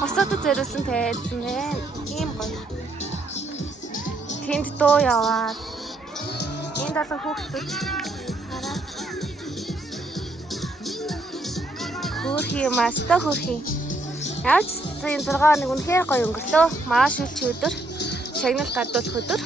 Босоод зориулсан байсан байна. Ийм гоё. Тэнд дуу яваад. Энд олон хүүхдүүд хараа. Хөрхи маста хөрхи. Яаж энэ 6 хоног үнэхээр гоё өнгөрлөө. Маш үлч өдөр. Шагнал гадуулах өдөр.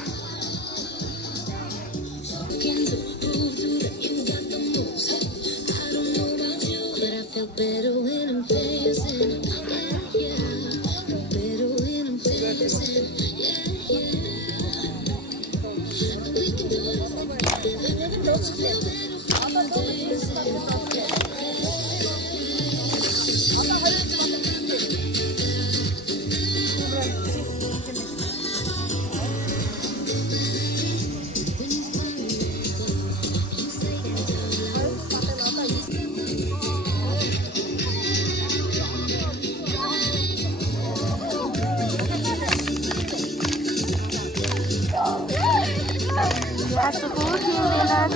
Asa hurhi mena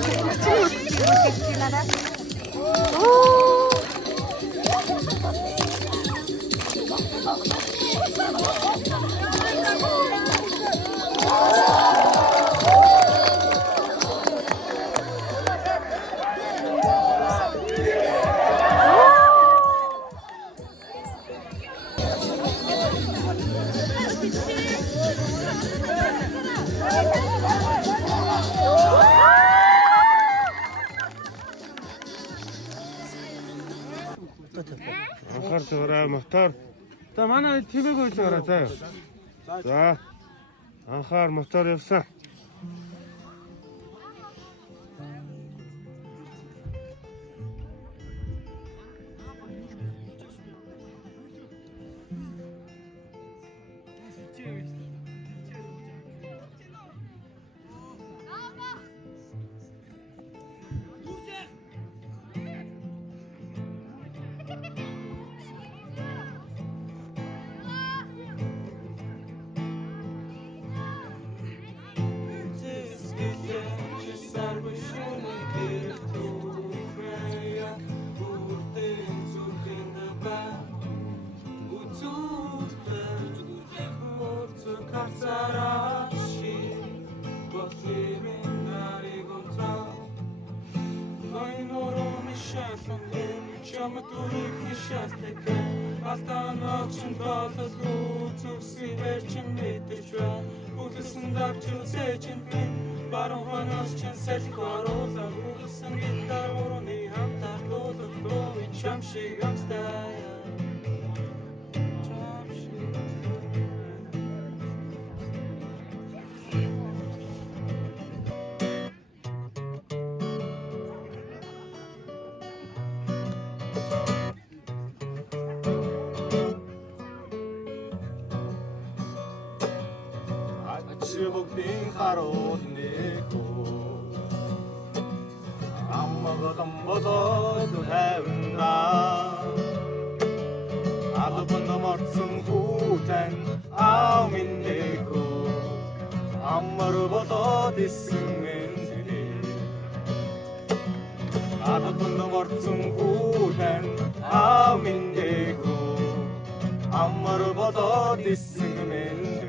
Анхаар зураа мотор. За манай төвөг үйж гараа заа. За. Анхаар мотор явсан. Бүгдийн харуул нэхүү аммагдан болоод хайвна албан номорсон хүүтэн аамин нэхүү амар болоод исэн мэнзэлээ албан номорсон хүүтэн аамин нэхүү амар болоод исэн мэнзэлээ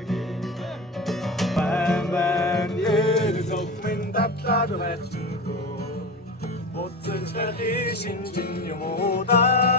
Ben yeriz olmayın tatlar verdiğim o sözler işin yumuda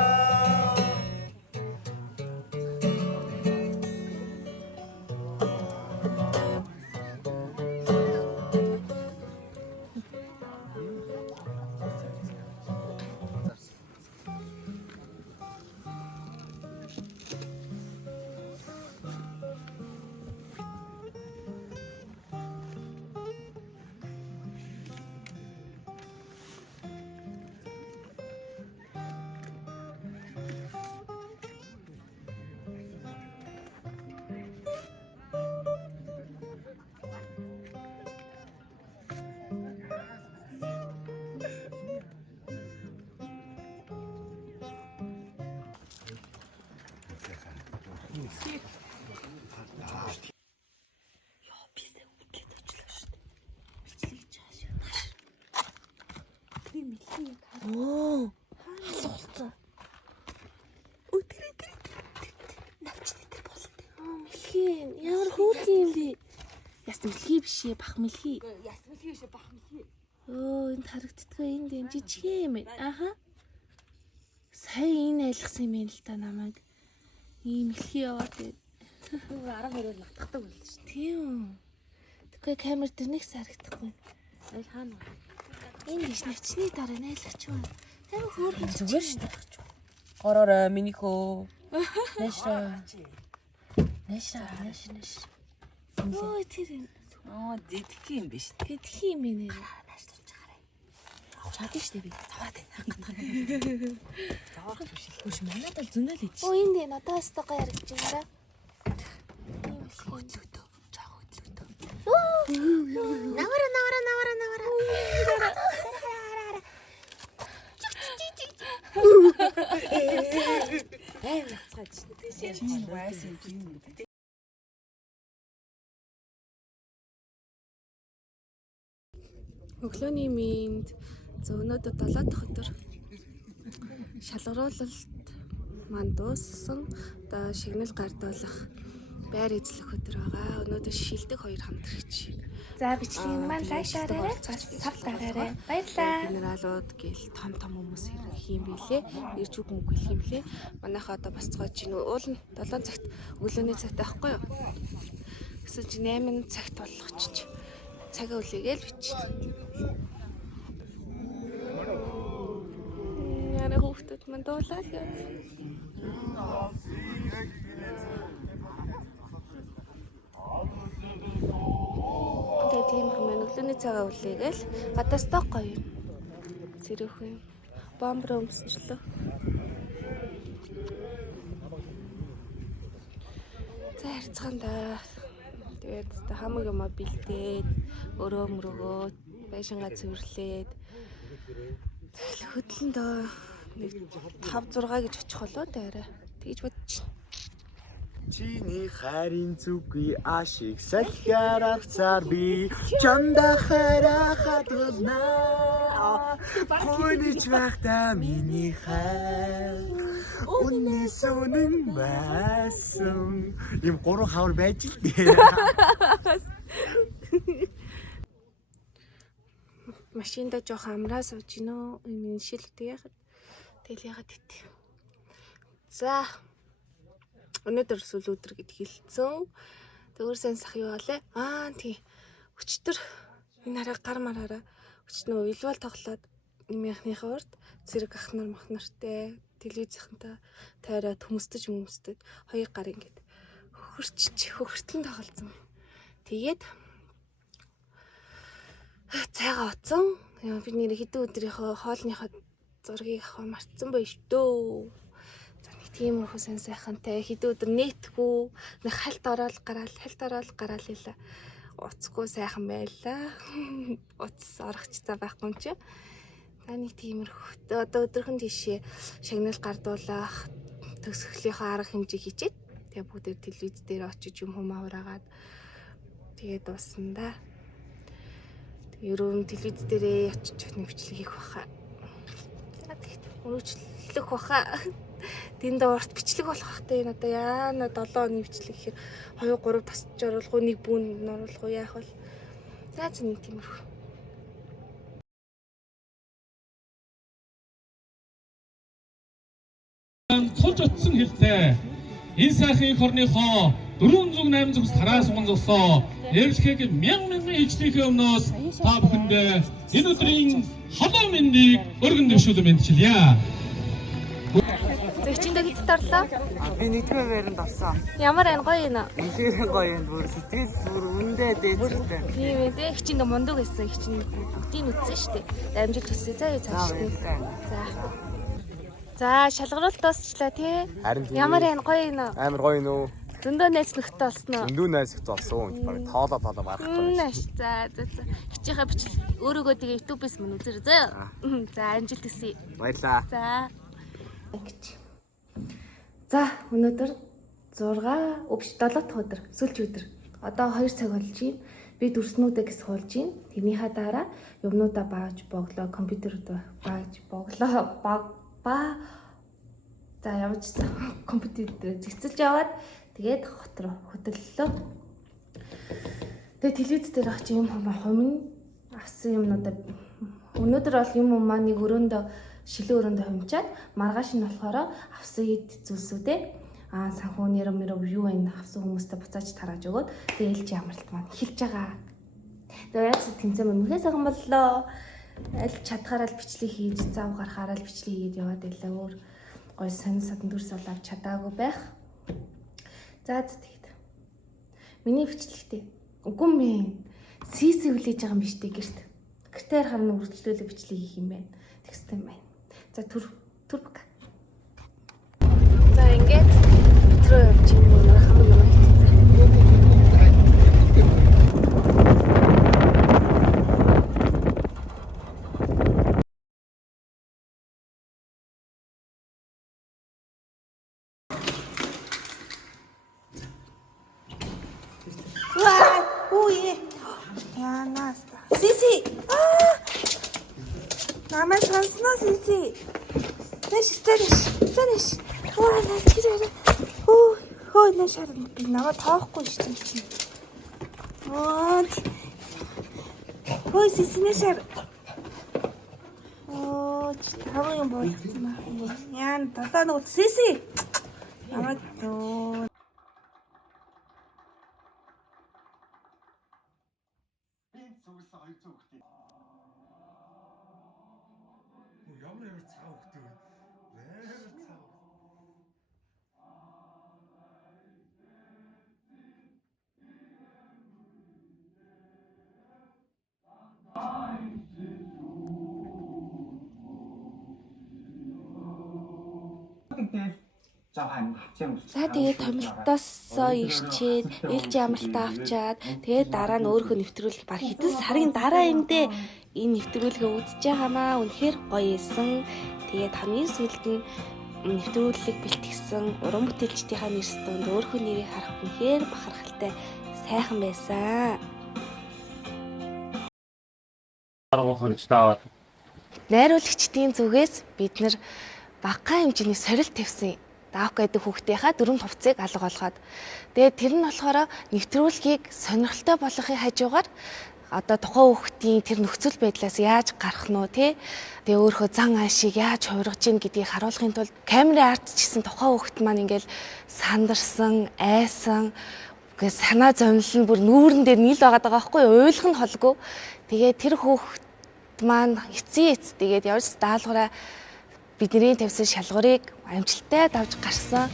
Оо. Халуулсан. Өдөр. тийм ямар хөөрхөн юм бэ? Яс мэлхий биш ээ, бах мэлхий. Яс мэлхий биш бах мэлхий. Өө энд харагддаггүй энд юм жижиг юм. Аха. Сая энэ айлгсан юм л та намайг. Ийм мэлхий яваад байна. Өөр 12-оор лагтахдаг байл шүү. Тийм. Тэгвэл камер дээр нэг харагдахгүй. Аль хаана? Энэ биш навчны дараа найлгач байна. Тань хөөрхөн Зүгээр шүү дээ. Ороорой минийхөө. Нэшра. Өө тэр энэ. Дидх юм биш. Тэдх юм нэ. Нааш турж гараа. Чадна шүү дээ би. Заваад байна. Заваад биш. Хүш манайд л зөндөл хийж. Өө энд энэ одоо стагаа яригч юм да. Хөдлөгдөө. Жаа хөдлөгдөө. Навара. Аим яцгаад шүү дээ. Чи байсан юм. Өглөөний минь өнөөдөр 7 дахь өдөр шалгаруулалт маань дууссан. Одоо шигнэл гардуулах байр эзлэх өдөр байгаа. Өнөөдөр шилдэг 2 хамтрагч. За бичлэгийн маань лайшаарай, бас сав дараарай. Баярлалаа. Генералууд гэл том хүмүүс ирэх юм билээ. Ирж үгүй хэлэх юм билээ. Манайхаа одоо босцоож чинь уул нь 7 цагт өглөөний цагт байхгүй юу? Гэсэн чи 8 цагт болгочих. Цагаа үлээгээл бичнэ. Яна хүүхдүүд мань дуулаад яа. Тэгээд тийм хүмүүс өглөөний цагаа үлээгээл гадаас тоо гоё юм. Зэрэг юм. Бомбро өмсчлөө. За харцгаанда тэгээд хамаг юм бэлдээд өрөө мөрөгөө байшингаа цэвэрлээд хөдлөндөө нэг 5-6 гэж очих болоо дээрээ тэгж бодчих. Чиний хайрын зүггүй ашиг салхиар арцаар би чамда хайрахад болно. Хөнөж байхдаа миний хайр үнэс үнэн байсан. Ийм 3 хавар байж л дээ. Машинда жоох амраа сууж гинөө энэ шилдэг яхад тэгэл ягаад ит. За өнөөдөр сүүл өдөр гэд хэлсэн. Тэгвэр сайн сах юу болоо? Тий. Өчтөр энэ хараа гар мараараа өчнөө вилвал тоглоод нэмийнхнийхээ урд зэрэг ах нар мах нартай телевизийнхэнтэй тайраад хүмүүстэйж 2 гар ингээд хөхөртөн тоглолцсон. Тэгээд цайгаа оцсон. Би нэр хэдэн өдрийнхөө хоолныхоо зургийг авах мартсан байж дөө. За нэг тиймэрхүү сайхантай хэдэн өдөр нээтгэв. Нэг хальт ороод гараал хэлээ. Уцгүй сайхан байлаа. Уц орох ч за байхгүй юм чи. Нэг тиймэрхүү. Одоо өдрхөн тийшээ шагнал гардуулах төсөглийнхөө арга хэмжээ хийчихэд тэгээ бүгд телевиз дээр очиж юм аваагаад тэгээд дуусна да. Ерөн телевиз дээрээ очиж нэг бичлэг хийх баха. Өрөөчлөх баха. Тэнд урт бичлэг болох бахтай энэ одоо яана 7 оны бичлэг гэхээр 2 3 тасч оруулах уу нэг бүүнд оруулах уу яах вэ? За нэг тиймэрхүү. Тулж утсан хэлтэй энэ сайхан их орныхоо 408 тараа суган зогсоо Эвлэхийг мянган ижлийнхээ өмнөөс та бүхэндээ энэ өдрийн холоо мэндийг өргөн дэвшүүлэн мэдчилье. Зэгчиндээ хэд торлоо? Би нэгдүгээр байранд авсан. Ямар айн гоё юм. Үнэхээр гоё юм бүр сэтгэл бүр үндэ дээцтэй. Тийм ээ дээ. Хичиндээ мундаг байсан. Хичинд бүгдийг үтсэн шүү дээ. Амжилт хүсье. За юу цааш. За шалгаруулт дуусчлаа тий. Ямар айн гоё юм. Амар гоё нөө. Зөндөө найз нөхдөд олсон уу? Зөндөө найзагт олсон. Баг тоолоо барахгүй. За. Хичээхэ бичлэг өөрөөгөө тэгээ YouTube-с мөн үзэр зөө. За амжилт хүсье. Баярлаа. За өнөөдөр 7 дахь өдөр сүүлч өдөр. Одоо 2 цаг болж байна. Би дүрснүүдээ гис хуулж байна. Тэрнийхээ дараа юмнуудаа бааж боглоо, компьютерудаа бааж боглоо. За явжсан компьютер дээр зэгцэлж яваад Тэгээд хот руу хөдөллөө. Тэгээд телевиз дээр очиж юм хумын авсан юмнуудаа өнөөдөр бол юм маань нэг өрөөндөө шилэн өрөөндөө хумчаад маргааш нь болохоор авсан ид зүйлсүүдээ санхүү нэрмэр юу вэ авсан хүмүүстэй буцааж тарааж өгөөд тэгээд ээлж амралт маань эхэлж байгаа. Тэгээд яг тэнцэн мөнхөө сайхан боллоо. Аль чадхаараа л бичлэг хийж, зав гарахаараа л бичлэг хийгээд яваад байлаа. Өөр гой сонь садан дүрс бол авч чадаагүй байх. За тэгээд миний бичлэгтэй үгүй мэн сиси хүлээж байгаа юм биш үү гэрт. Гэртээр харна үргэлжлүүлээ бичлэг хийх юм байна. Тэгстэй юм байна. За түрбг. За ингээд метро явж юм уу хамаг юм хийсэн. Сиси! Намайг сонсноо Сиси. Тэш. Ваа, начираа. Хөө нашаар би намайг тоохгүй шүү дээ. Вот. Хөө Сиси нашаар. Таван юм болчихсон аа. Яан дадаа нэг Сиси. Намайг тоо. Ямар цаа хөхтэй вэ? Амар цаа. За тэгээд томилтоос ирчээд ээлж амралтаа авчаад тэгээд дараа нь өөрөө нэвтрүүлэх баг хэдэн сарын дараа юм дээ энэ нэвтрүүлгээ үзэж байгаамаа үнэхээр гоё эсэн. Тэгээд хамгийн сүүлд нь нэвтрүүлэг бэлтгэсэн уран бүтээлчдийнхаа нэрс донд өөрөө нэрийг харах үнэхээр бахархалтай сайхан байсан. Найруулагчдын зүгээс бид нэр багахан хэмжээний сорилт тавьсан. Даах гэдэг хүүхдийнхаа 4 хувцсыг алга болгоод. Тэгээд тэр нь болохоор нэвтрүүлгийг сонирхолтой болгохын хажуугаар одоо тухайн хүүхдийн тэр нөхцөл байдлаас яаж гарах нь уу тий. Тэгээ өөрөө зан аашийг яаж хувиргаж ийн гэдгийг харуулахын тулд камерын арт ч гэсэн тухайн хүүхд маань ингээл сандарсан, айсан, үгүй санаа зовнил нь бүр нүүрэн дээр нийл байгаа байхгүй уйлах нь холгүй. Тэгээд тэр хүүхд маань эцээ тэгээд явж даалгавраа бидний тавьсан шалгуурыг амжилттай давж гарсан.